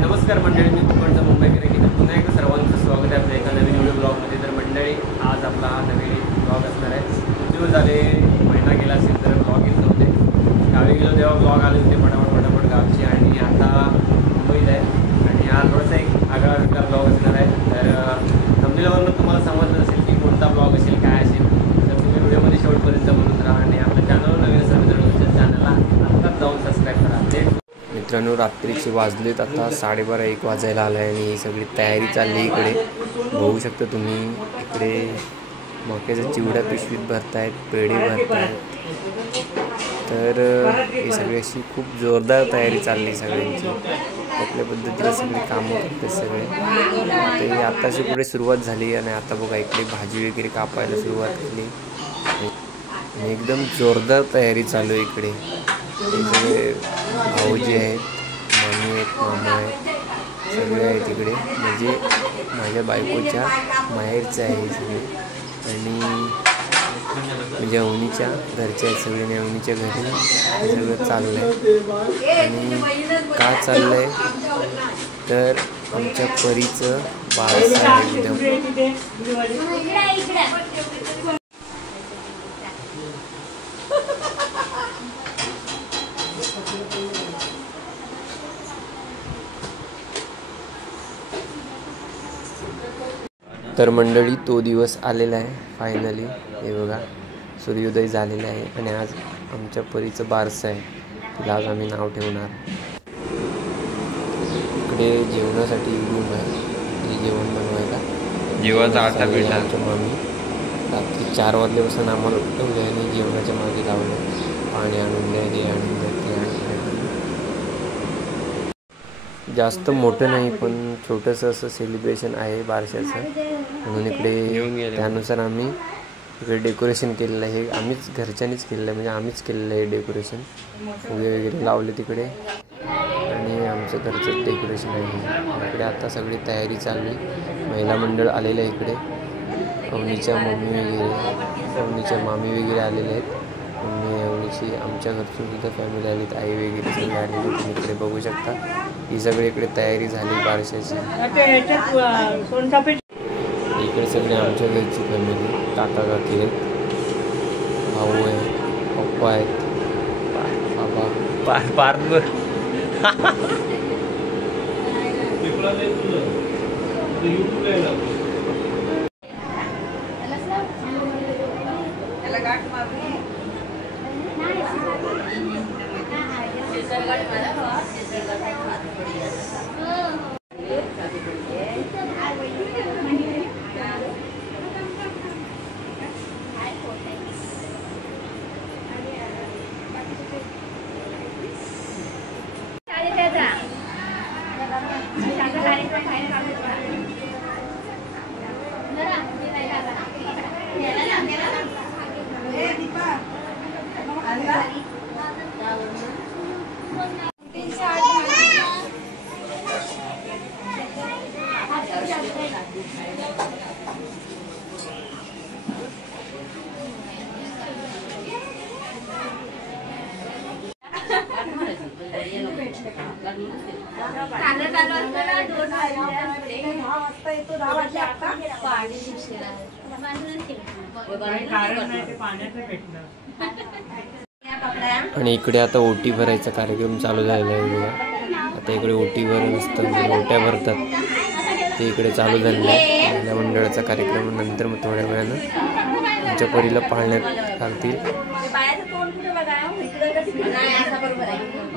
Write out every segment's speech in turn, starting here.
नमस्कार मंडळी, मी कोकणचा मुंबईकर आहे. पुन्हा एकदा सर्वांचं स्वागत आहे आपल्या एका नवीन व्हिडिओ ब्लॉगमध्ये. तर मंडळी, आज आपला हा नवीन ब्लॉग असणार आहे. खूप दिवस झाले, महिना गेला असेल तर ब्लॉग येत नव्हते. गावी गेलो तेव्हा ब्लॉग आले होते फटाफट गावची, आणि आता मुंबईत आहे. आणि हा थोडासा एक आगळा वेगळा ब्लॉग असणार आहे. तर थंबनेलवरून तुम्हाला समजलं असेल की कोणता ब्लॉग असेल, काय असेल. तर तुम्ही व्हिडिओमध्ये शेवटपर्यंत बनून राहा. आणि आपल्या चॅनलवर नवीन असेल तर तुमच्या चॅनलला आत्ताच जाऊन सबस्क्राईब करा. मित्रांनो, रात्रीचे वाजलेत आता 12:30-1 वाजायला आला आहे आणि ही सगळी तयारी चालली. इकडे बघू शकता तुम्ही, इकडे मक्याच्या चिवड्या पिशवीत भरतायत, पेढे भरतायत. तर ही सगळी अशी खूप जोरदार तयारी चालली सगळ्यांची. आपल्या पद्धतीने सगळी कामं करतात सगळे. तर आताशी पुढे सुरुवात झाली आणि आता बघा इकडे भाजी वगैरे कापायला सुरुवात केली आणि एकदम जोरदार तयारी चालू आहे इकडे. हे सगळे भाऊजी आहेत, मामी आहेत, मामा आहेत, सगळे आहेत इकडे. म्हणजे माझ्या बायकोच्या माहेरचे आहे सगळे. आणि म्हणजे अवनीच्या घरचे आहेत सगळे. आणि अवनीच्या घरी हे सगळं चाललं आहे. आणि का चाललं आहे तर आमच्या परीचं बारसं आहे एकदम. तर मंडळी, तो दिवस आलेला आहे फायनली. हे बघा, सूर्योदय झालेला आहे आणि आज आमच्या परीचं बारसं आहे. तिला आज आम्ही नाव ठेवणार. इकडे जेवणासाठी रूम आहे, हे जेवण बनवायला. जेवणाचा आटा भेटला. आमच्या मामी रात्री 4 वाजल्यापासून आम्हाला उठवलं आणि जेवणाच्या मागे लावलं. पाणी आणून द्या, हे आणून द्या, ते आणून द्या. जास्त मोठं नाही, पण छोटंसं असं सेलिब्रेशन आहे बारशाचं. म्हणून इकडे त्यानुसार आम्ही इकडे डेकोरेशन केलेलं आहे. हे आम्हीच घरच्यांनीच केलेलं आहे, म्हणजे आम्हीच केलेलं आहे डेकोरेशन. फुगे वगैरे लावले तिकडे आणि आमचं घरचं डेकोरेशन आहे. इकडे आता सगळी तयारी चालली. महिला मंडळ आलेलं आहे इकडे. अवनीच्या मम्मी वगैरे, अवनीच्या मामी वगैरे आलेले आहेत. मम्मी अवनीची, आमच्या घरची सुद्धा फॅमिली आलीत, आई वगैरे सगळे आलेले. तुम्ही इकडे बघू शकता. ही सगळी इकडे तयारी झाली बारशाची. इकडे सगळे आमच्या घरची फॅमिली, काका काकी आहेत, भाऊ आहे, पप्पा आहेत, बाबा पार्थ. आणि इकडे आता ओटी भरायचा कार्यक्रम चालू झालेला आहे बघा. आता इकडे ओटीवर नसतं, ओट्या भरतात, ते इकडे चालू झालेलं आहे. महिला मंडळाचा कार्यक्रम. नंतर मग थोड्या वेळानं आमच्या परीला पाळण्यात घालतील.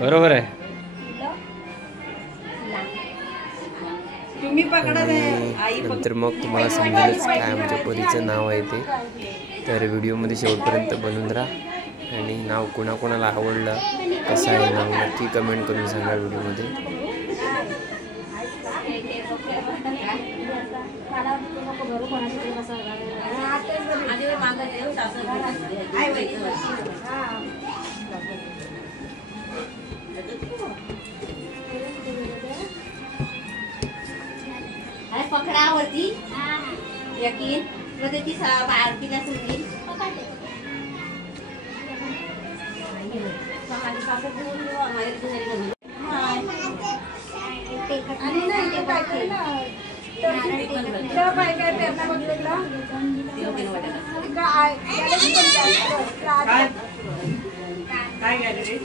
बरोबर आहे. नंतर मग तुम्हाला समजेलच काय आमच्या परीचं नाव आहे ते. तर व्हिडिओमध्ये शेवटपर्यंत बनून राहा. आणि नाव कोणाकोणाला आवडलं, कसं आहे नाव, नक्की कमेंट करून सांगा व्हिडिओमध्ये. पकडावरती यकीन मध्ये ती आरतीला सुरली आणि नाही ते काय काय ना त्या काय काय पेरणा बदलला काय काय घ्यायचं रे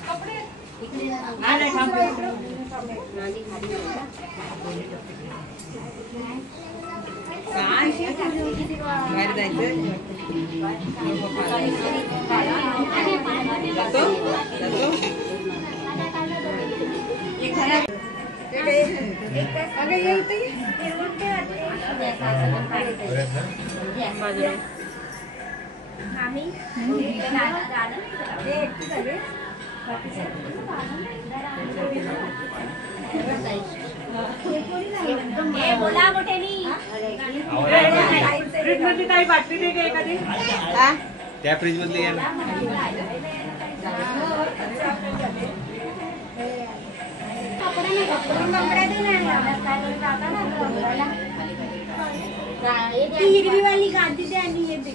कपडे इकडे नाही थांब बाहेर जायचं बोला मोठ्यानी फ्रीज मधली काही बाटली दे का एखादी त्या फ्रीज मधली घ्या ना. ती हिरवी वाली गादी दे आणि हे दे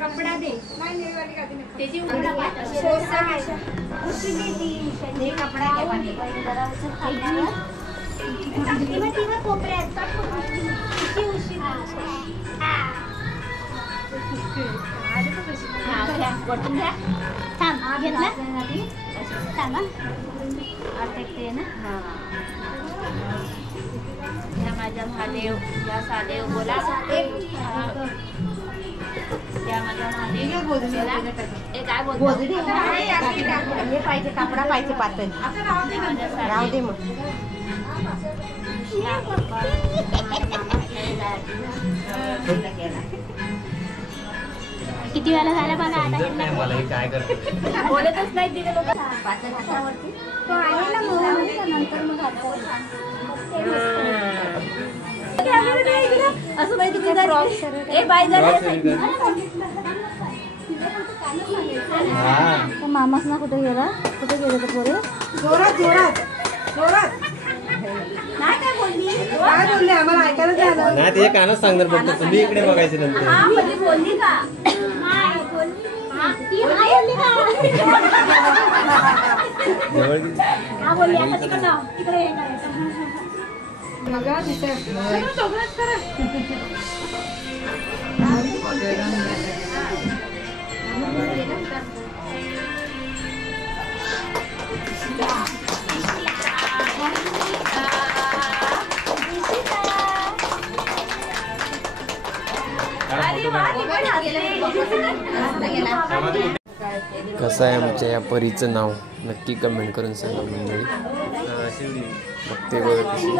कपडा दे त्याची कपडा माझ्या महादेव या सादेव बोला सादेव त्या माझ्या महादेव हे काय बोलतो हे पाहिजे कपडा पाहिजे पातळ राहू दे मग किती वेळा झाला बघा आता मला हे काय करते बोलतच नाही तिथे लोक पातळ हातावरती तो आहे ना नंतर मग असं बाई तुम्ही ए बाय मामास ना कुठे गेला तर पोरे जोरात जोरात जोरात नाही काय बोलली काय बोलले आम्हाला ऐकायला झालं नाही ते कानच सांगणार फक्त तुम्ही इकडे बघायचे नंतर हा म्हणजे बोलली का हा बोलली आता तिकडं तिकडे हे करायचं बघा तिथे सगळंच करा कसं आहे आमच्या या परीचं नाव नक्की कमेंट करून सांगा मंडळी. मग ते बघा कशी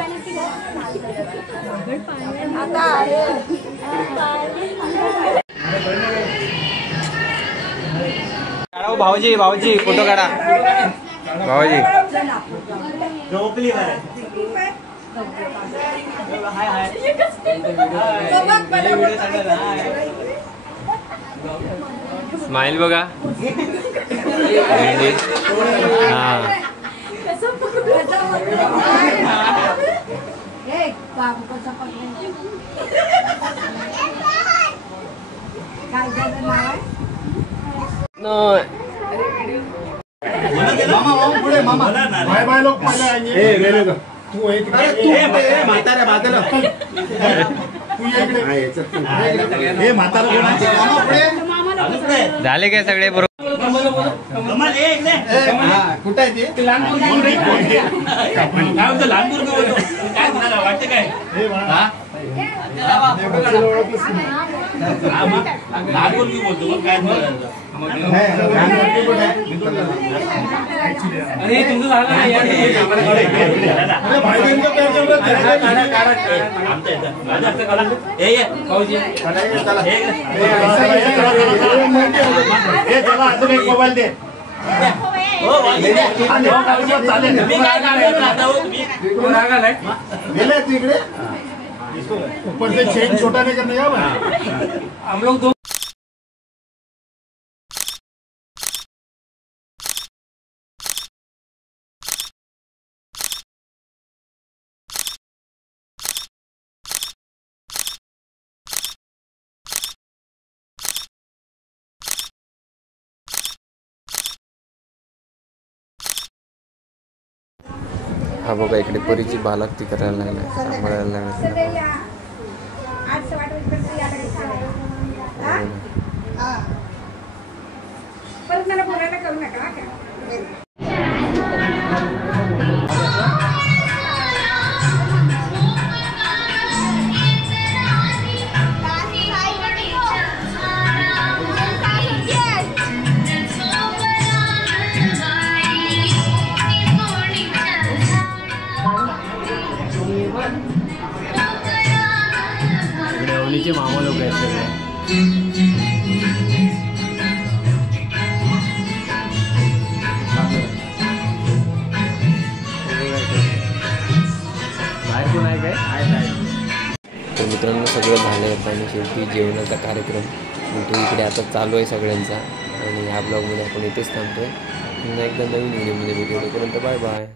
काढा भाऊजी भाऊजी फोटो काढा भाऊजी स्माइल बघा हा झाले काय सगळे बरोबर कुठे आहे ते वाटतं काय बोलतो काय अरे तुमचं झालं मोबाईल दे तिकडे ऊपर से चेन छोटा नहीं करने का हम लोग दो हा बघा इकडे परीची बालागती करायला लागला, सांभाळायला लागला तिला. परत मला बोलायला करू नका. इकडे अवनीचे मामा लोक आहेत सगळे. बाहेर कोण आहे काय आहे. तर मित्रांनो सगळं झालं आहे आणि शेवटी जेवणाचा कार्यक्रम तो इकडे आता चालू आहे सगळ्यांचा. आणि ह्या ब्लॉगमध्ये आपण इथेच थांबतोय. पुन्हा एकदा नवीन व्हिडिओमध्ये भेटू. तोपर्यंत बाय बाय.